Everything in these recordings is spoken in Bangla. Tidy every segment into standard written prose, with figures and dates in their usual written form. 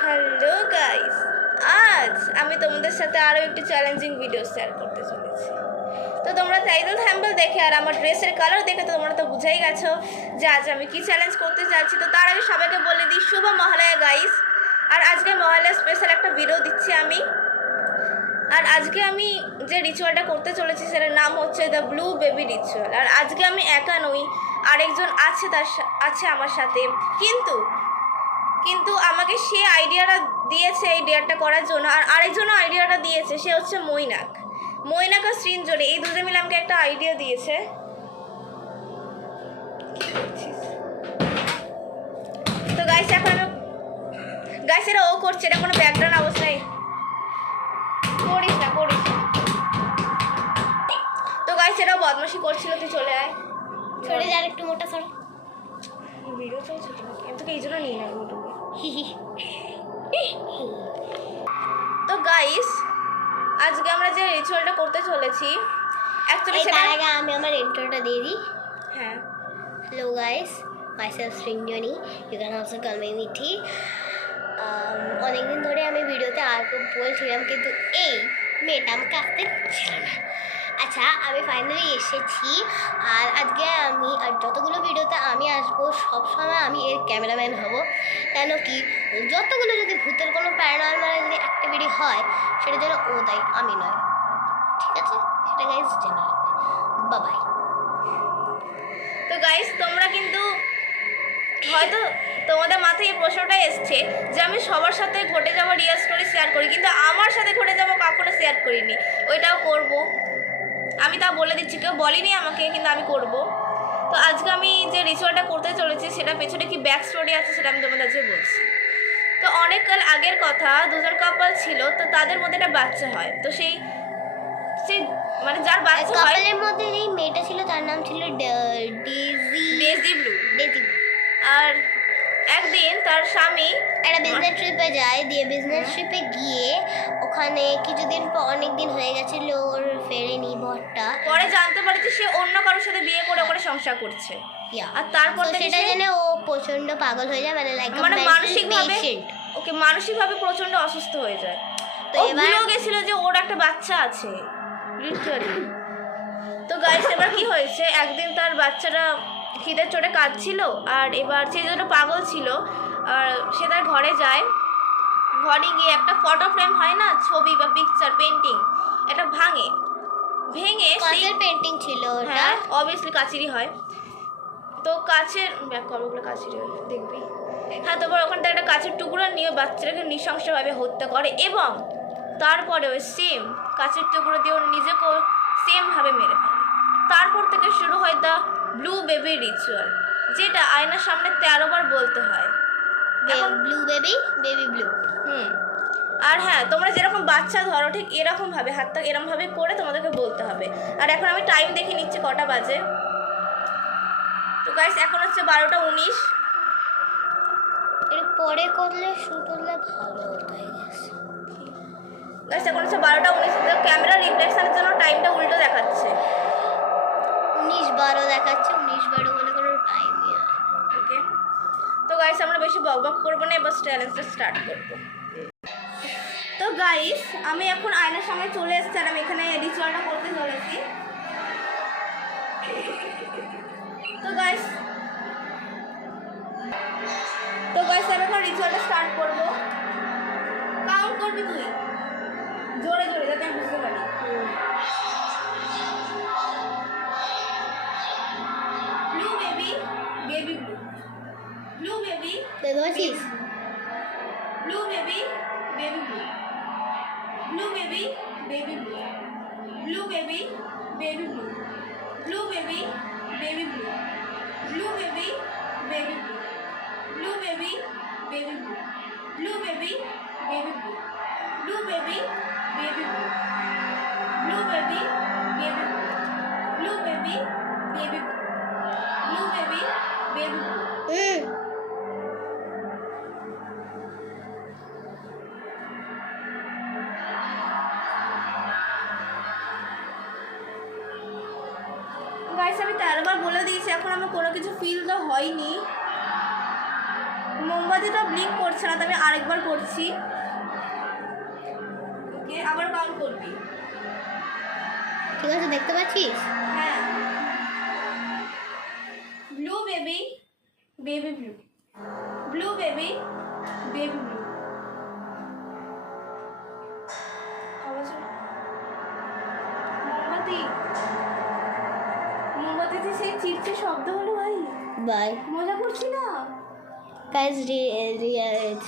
হ্যালো গাইস, আজ আমি তোমাদের সাথে আরও একটি চ্যালেঞ্জিং ভিডিও শেয়ার করতে চলেছি। তো তোমরা টাইটেল থাম্বনেল দেখে আর আমার ড্রেসের কালার দেখে তো তোমরা তো বুঝেই গেছো যে আজ আমি কি চ্যালেঞ্জ করতে যাচ্ছি। তো তার আগে সবাইকে বলে দিই শুভ মহালয়া গাইস। আর আজকে মহালয়া স্পেশাল একটা ভিডিও দিচ্ছি আমি। আর আজকে আমি যে রিচুয়ালটা করতে চলেছি সেটার নাম হচ্ছে দ্য ব্লু বেবি রিচুয়াল। আর আজকে আমি একা নই, আরেকজন আছে আছে আমার সাথে। কিন্তু আমাকে সে আইডিয়াটা দিয়েছে এই ডেয়ারটা করার জন্য, আর আরেকজনও আইডিয়াটা দিয়েছে, সে হচ্ছে মৈনাক আর সৃঞ্জনী। এই দুজন মিলে আমাকে একটা আইডিয়া দিয়েছে। তো গাইস এখন গাইস এটা ও করছে, এটা কোনো ব্যাকগ্রাউন্ড আওয়াজ নেই, করিস না। তো গাইস এটাও বদমাশি করছিল, তুই চলে আয়, চলে যার একটু মোটা সর ভিডিও চলছে আমি তোকে এই জন্য নিয়ে নেব। তো গাইস আজকে আমরা যে রিচুয়ালটা করতে চলেছি অ্যাকচুয়ালি তার আগে আমি আমার ইন্ট্রোটা দিয়ে দিই। হ্যাঁ, hello guys, myself Srinjoni, you can also call me Mithi. অনেকদিন ধরে আমি ভিডিওতে আর বলছিলাম, কিন্তু এই মেয়েটা আমাকে আসতে ছিল না। আচ্ছা, আমি ফাইনালি এসেছি। আর আজকে আমি আর যতগুলো ভিডিওতে আমি আসবো সবসময় আমি এর ক্যামেরাম্যান হব। কেন কি, যতগুলো যদি ভূতের কোনো প্যারানর্মাল যদি অ্যাক্টিভিটি হয় সেটা যেন ও দেয়, আমি নয়। ঠিক আছে, সেটা গাইস জেনে রাখবে। বাবাই। তো গাইস তোমরা কিন্তু হয়তো তোমাদের মাথায় এই প্রশ্নটা এসছে যে আমি সবার সাথে ঘটে যাওয়া রিয়েল স্টোরি শেয়ার করি, কিন্তু আমার সাথে ঘটে যাওয়া কখনো শেয়ার করিনি। ওইটাও করব, আমি তা বলে দিচ্ছি, কেউ বলিনি আমাকে, কিন্তু আমি করব। তো আজকে আমি যে রিচুয়ালটা করতে চলেছি সেটা পেছনে কি ব্যাক স্টোরি আছে সেটা আমি তোমাদের কাছে বলছি। তো অনেককাল আগের কথা, দুজন কাপল ছিল, তো তাদের মধ্যে একটা বাচ্চা হয়। তো সেই মানে যার বাচ্চা হয়, কাপলের মধ্যে যেই মেয়েটা ছিল তার নাম ছিল ডেজি ব্লু। আর একদিন তার স্বামী একটা বিজনেস ট্রিপে যায়, দিয়ে বিজনেস ট্রিপে গিয়ে ওখানে কিছুদিন পর, অনেক দিন হয়ে গেছিল, ওর ফেরেনি বরটা। পরে জানতে পারে যে সে অন্য কারোর সাথে বিয়ে করে ওখানে সংসার করছে। আর তারপর সেটা জেনে ও প্রচন্ড পাগল হয়ে যায়, মানে লাইক মানসিকভাবে প্রচন্ড অসুস্থ হয়ে যায়। তো ভুলেও গেছিল যে ওর একটা বাচ্চা আছে লিটারালি। তো গাইস এবার কি হয়েছে, একদিন তার বাচ্চাটা খিদের চোটে কাঁদছিল, আর এবার সে জন্য পাগল ছিল। আর সে তার ঘরে যায়, ঘরে গিয়ে একটা ফটো ফ্রেম হয় না, ছবি বা পিকচার পেন্টিং, এটা ভেঙে কাচের পেন্টিং ছিল ওটা। হ্যাঁ, অবভিয়াসলি কাচেরই হয়। তো কাচের ব্যাক করবো বলে কাচেরই হয়, দেখবি। হ্যাঁ, তারপর ওখান থেকে একটা কাচের টুকরো নিয়ে বাচ্চাটাকে নৃশংসভাবে হত্যা করে, এবং তারপরে ওই সেম কাচের টুকরো দিয়ে ওর নিজেকেও সেমভাবে মেরে ফেলে। তারপর থেকে শুরু হয় দ্য ব্লু বেবি রিচুয়াল, যেটা আয়নার সামনে 13 বার বলতে হয়। Blue baby blue. আর হ্যাঁ, তোমরা যেরকম বাচ্চা ধরো ঠিক এরকমভাবে হাতটা এরকমভাবে করে তোমাদেরকে বলতে হবে। আর এখন আমি টাইম দেখে নিচ্ছি কটা বাজে। তো গাইস এখন হচ্ছে 12:19। এর পরে করলে শুট করলে ভালো হতো গাইস এখন হচ্ছে 12:19। ক্যামেরা রিফ্লেকশনের জন্য টাইমটা উল্টো দেখাচ্ছে, 19:12 দেখাচ্ছে। 19:12 বলে কোনো টাইমই না। ওকে, তো গাইস আমরা বেশি বকবক করবো না, এবার চ্যালেঞ্জটা স্টার্ট করবো। তো গাইস আমি এখন আয়নার সামনে চলে এসেছি, আর আমি এখানে রিচুয়ালটা করতে চলেছি। তো গাইস আমি এখন রিচুয়ালটা স্টার্ট করবো। কাউন্ট করবি তুই জোরে জোরে, যাতে আমি বুঝতে পারি। Blue baby blue, blue baby দেখছিস, blue baby blue, blue baby blue, blue baby blue, blue baby blue, blue baby blue, blue baby blue, blue baby blue, blue baby blue, blue baby blue, blue baby blue, blue baby blue. Guys আমি 13 বার বলে দিয়েছি, এখন আমার কোনো কিছু ফিল তো হয়নি। মোমবাতিটা ব্লিঙ্ক করছে না, তো আমি আরেকবার করছি। ওকে, আবার কাউন্ট করবি। ঠিক আছে, দেখতে পাচ্ছিস? হ্যাঁ। Blue baby, baby blue, blue baby, baby blue. মোমবাতি, মোমবাতিতে সেই চিরচির শব্দ হলো ভাই। বাই মজা করছি না? গাইজ,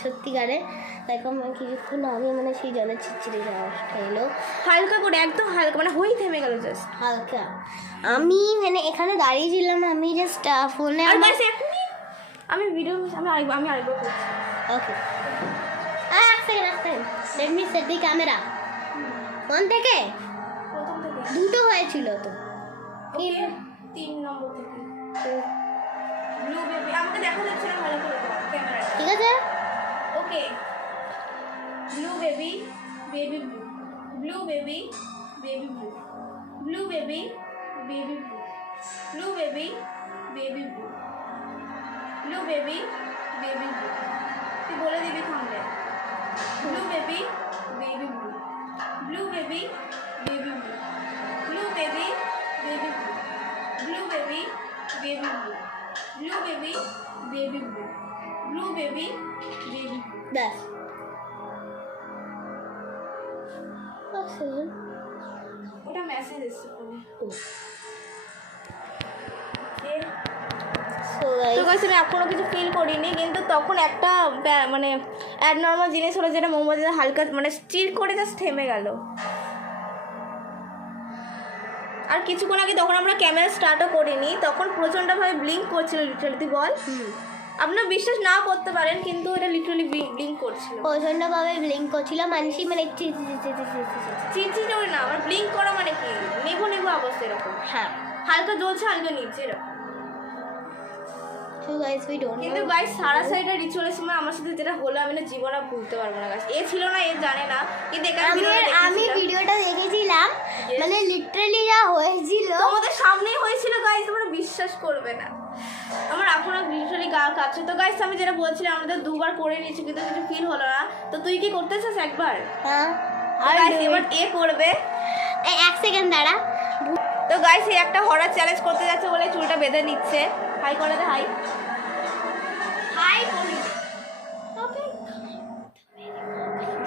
সত্যিকারে দেখো কিছুক্ষণ আগে মানে সেই জলের ছিটছিটে যাওয়াটা এলো হালকা করে, একদম হালকা, মানে হই থেমে গেল জাস্ট হালকা। আমি মানে এখানে দাঁড়িয়েছিলাম, আমি জাস্ট ফোনে আর গাইস এখনই আমি ভিডিও আমি আরেকবার করছি। ওকে, এক সেকেন্ড, লেট মি সেট দি ক্যামেরা। কোন থেকে? প্রথম থেকে দুটো হয়েছিল তো। ওকে, 3 নম্বর থেকে ব্লু বেবি। আমাকে দেখা যাচ্ছে না ভালো করে ক্যামেরা। ঠিক আছে, okay, blue baby, baby blue, blue baby, baby blue, blue baby, baby blue, blue baby, baby blue, blue baby, baby blue. তুই বলে দিবি থামলে। Blue baby, baby blue, blue baby, baby blue, blue baby, baby blue, blue baby, baby blue, blue baby, baby blue, blue baby, baby blue. ব্যাস। ওটা মেসেজ এসেছে ফোনে। সো তো গাইস আমি এখনো কিছু ফিল করিনি, কিন্তু তখন একটা মানে অ্যাবনর্মাল জিনিস হলো, যেটা মোমবাতিতে হালকা মানে স্টির করে জাস্ট থেমে গেল। আর কিছুক্ষণ আগে তখন আমরা ক্যামেরা স্টার্টও করিনি, তখন প্রচণ্ডভাবে ব্লিঙ্ক করছিল লিটারালি। তুই বল। আপনারা বিশ্বাস না করতে পারেন, কিন্তু এটা লিটারালি ব্লিঙ্ক করছিল, প্রচন্ডভাবে ব্লিঙ্ক করছিল। মানুষই মানে চিনচিনে না, আবার ব্লিঙ্ক করা মানে কি নেবো নেবো অবস্থা এরকম, হ্যাঁ। হালকা জ্বলছে হালকা নিচে এরকম। সো গাইস, উই ডোন্ট কিন্তু গাইস সারা সাইডে রিচুয়ালের সময় আমার সাথে যেটা হলো, আমি না জীবনে ভুলতে পারবো না গাইস। এ ছিল না, এ জানে না, কিন্তু আমি ভিডিওটা দেখেছিলাম, মানে লিটারালি যা হয়েছিল তোমাদের সামনেই হয়েছিল গাইস, তোমরা বিশ্বাস করবে না। আমার এখনো লিটারালি গা কাঁপছে। তো গাইস আমি যেটা বলছিলাম, আমাদের দুবার করে নিয়েছি কিন্তু কিছু ফিল হলো না। তো তুই কি করতে চাস একবার? হ্যাঁ, আর গাইস এবার এ করবে। এই এক সেকেন্ড দাঁড়া। তো গাইস এই একটা হরার চ্যালেঞ্জ করতে যাচ্ছে বলে চুলটা বেঁধে নিচ্ছে। হাই করে দে, হাই হাই বলি। Okay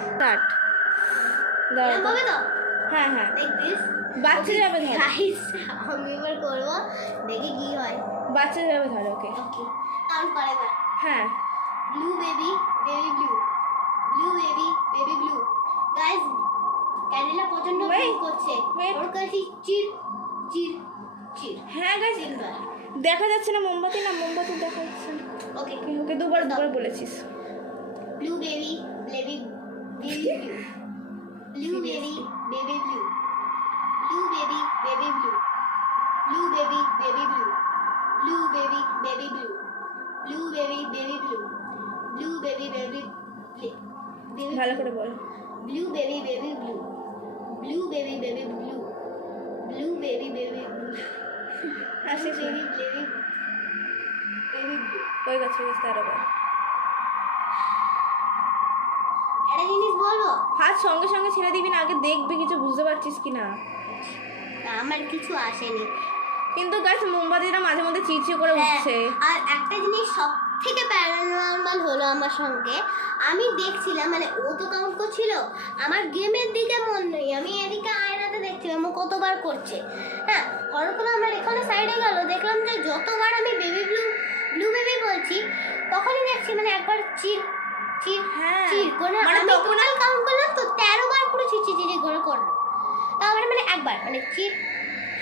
start. এরকম হবে তো? হ্যাঁ হ্যাঁ, লাইক দিস। বাচ্চা যাবে ধর, গাইস আমি এবার করব, দেখি কি হয়। বাচ্চা যাবে ধর। ওকে ওকে, কাউন্ট করে এবার। হ্যাঁ। Blue baby, baby blue, blue baby, baby blue. Guys ক্যান্ডেলটা প্রচন্ড Wait, ব্লিঙ্ক করছে। wait. ওর কাছে চির চির চির। হ্যাঁ গাইস দেখা যাচ্ছে না মোমবাতি, না মোমবাতি দেখা যাচ্ছে না। ওকে, ওকে দুবার বলেছিস। Blue baby, baby baby blue, blue baby, baby blue, blue baby, baby blue, blue baby, baby blue, blue baby, baby blue, blue baby, baby blue, blue baby, baby ভালো করে বল। Blue baby, baby blue, blue baby, baby blue, blue baby, baby blue, হাসি বেবি, বেবি বেবি ব্লু। ওই গেছে তারা বল। একটা জিনিস বলবো, হাত সঙ্গে সঙ্গে ছেড়ে দিবি না, আগে দেখবি কিছু বুঝতে পারছিস কি না। আমার কিছু আসেনি। কিন্তু গাছ মোমবাতিটা মাঝে মধ্যে চিচিয়ে করে উঠছে। আর একটা জিনিস সব থেকে প্যারানর্মাল হলো আমার সঙ্গে, আমি দেখছিলাম মানে ও তো কাউন্ট করছিল, আমার গেমের দিকে মন নেই, আমি এদিকে আয়নাতে দেখছিলাম ও কতবার করছে। হ্যাঁ, হঠাৎ করে আমার এখানে সাইডে গেল, দেখলাম যে যতবার আমি বেবি ব্লু ব্লু বেবি বলছি তখনই দেখছি মানে একবার চির চির হ্যাঁ, চির করে। মানে আমি তখন টোটাল কাউন্ট করলাম তো 13 বার পুরো চিচি চিচি করে করলো। তারপরে মানে একবার মানে চির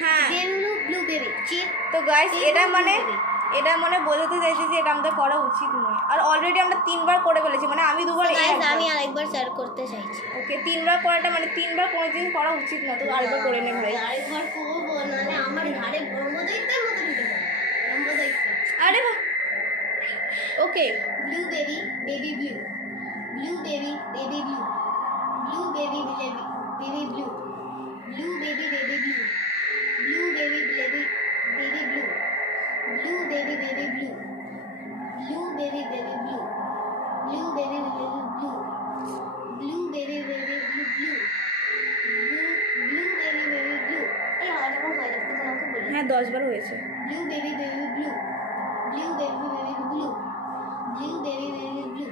হ্যাঁ বেবি ব্লু ব্লু বেবি চির। তো গাইস এটা মানে বোঝাতে চাইছি যে এটা আমাদের করা উচিত নয়। আর অলরেডি আমরা 3 বার করে ফেলেছি, মানে আমি দুবার আমি আরেকবার শেয়ার করতে চাইছি। ওকে 3 বার করাটা মানে 3 বার কোনো জিনিস করা উচিত না। তো আরেকবার করে নে ভাই। আরেকবার করবো, নাহলে আমার ঘাড়ে ব্রহ্মদৈত্যের মতো ঢুকে যাবে। ব্রহ্মদৈত্য। আরে বাহ। ওকে blue baby, baby blue, blue baby, baby blue, blue baby, baby blue, blue baby, baby blue, blue baby, baby baby blue, blue baby, baby blue, blue baby baby blue, blue baby baby blue, blue baby baby blue, blue blue baby baby blue. এই আমার যখন হয়ে যাবে তখন আমাকে বলি। হ্যাঁ 10 বার হয়েছে। Blue baby baby blue, blue baby baby blue, blue baby baby blue.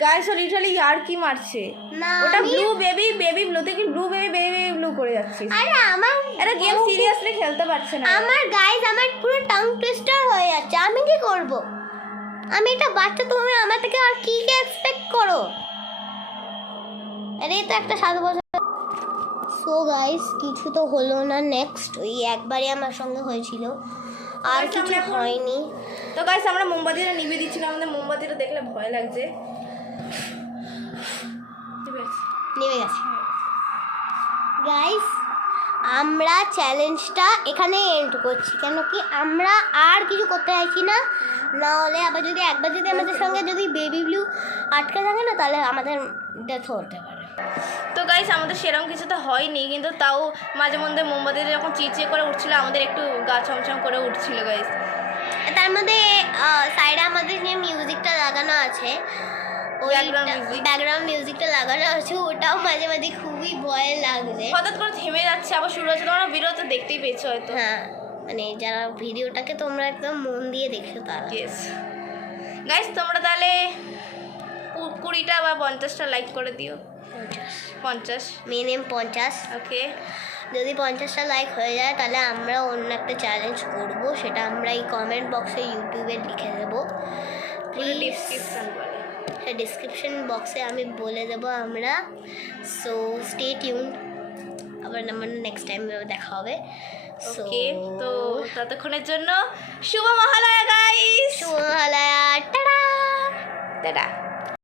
Guys ও লিটারালি আর কি মারছে, না ওটা আমি- ব্লু বেবি বেবি ব্লু থেকে ব্লু বেবি বেবি ব্লু করে যাচ্ছিস। আরে আমার এটা গেম সিরিয়াসলি খেলতে পারছে না। আমার গাইস আমার পুরো টাং টুইস্টার হয়ে যাচ্ছে, আমি কি করব? আমি একটা বাচ্চা, তুমি আমার থেকে আর কি কি এক্সপেক্ট করো? আরে এই তো একটা 7 বছর। সো গাইস কিছু তো হলো না, নেক্সট ওই একবারই আমার সঙ্গে হয়েছিল, আর Guys, কিছু আমরা এখন- হয়নি। তো গাইস আমরা মোমবাতিটা নিভে দিচ্ছিলাম, আমাদের মোমবাতিটা দেখলে ভয় লাগছে। নেমে গেছে। গাইস আমরা চ্যালেঞ্জটা এখানে এন্ড করছি, কেন কি আমরা আর কিছু করতে চাইছি না, না হলে আবার যদি একবার যদি আমাদের সঙ্গে যদি বেবি ব্লু আটকে থাকে না, তাহলে আমাদের ডেথ হতে পারে। তো গাইস আমাদের সেরকম কিছু তো হয়নি, কিন্তু তাও মাঝে মধ্যে মোমবাতিটা যখন চিচিয়ে করে উঠছিল আমাদের একটু গা ছমছম করে উঠছিল গাইস। তার মধ্যে সাইডে আমাদের যে মিউজিকটা লাগানো আছে, ওই Background music. ব্যাকগ্রাউন্ড মিউজিকটা লাগানো আছে, ওটাও মাঝে মাঝে খুবই ভয় লাগছে। হঠাৎ করে থেমে যাচ্ছে আবার শুরু হচ্ছে, তোমরা ভিডিও তো দেখতেই পেয়েছো হয়তো। হ্যাঁ মানে যারা ভিডিওটাকে তোমরা একদম মন দিয়ে দেখছো তারা। ইয়েস গাইস তোমরা তাহলে 20টা বা 50টা লাইক করে দিও। 50 মিনিমাম 50। ওকে। যদি 50টা লাইক হয়ে যায় তাহলে আমরা অন্য একটা চ্যালেঞ্জ করব, সেটা আমরা এই কমেন্ট বক্সে ইউটিউবে লিখে দেবো। ডিসক্রিপশন বলে, হ্যাঁ ডিসক্রিপশন বক্সে আমি বলে দেবো আমরা। সো স্টে টিউনড, আবার আমার নেক্সট টাইম দেখা হবে। ওকে। তো ততক্ষণের জন্য শুভ মহালয়া গাইস। শুভ মহালয়া, টাটা। টাটা।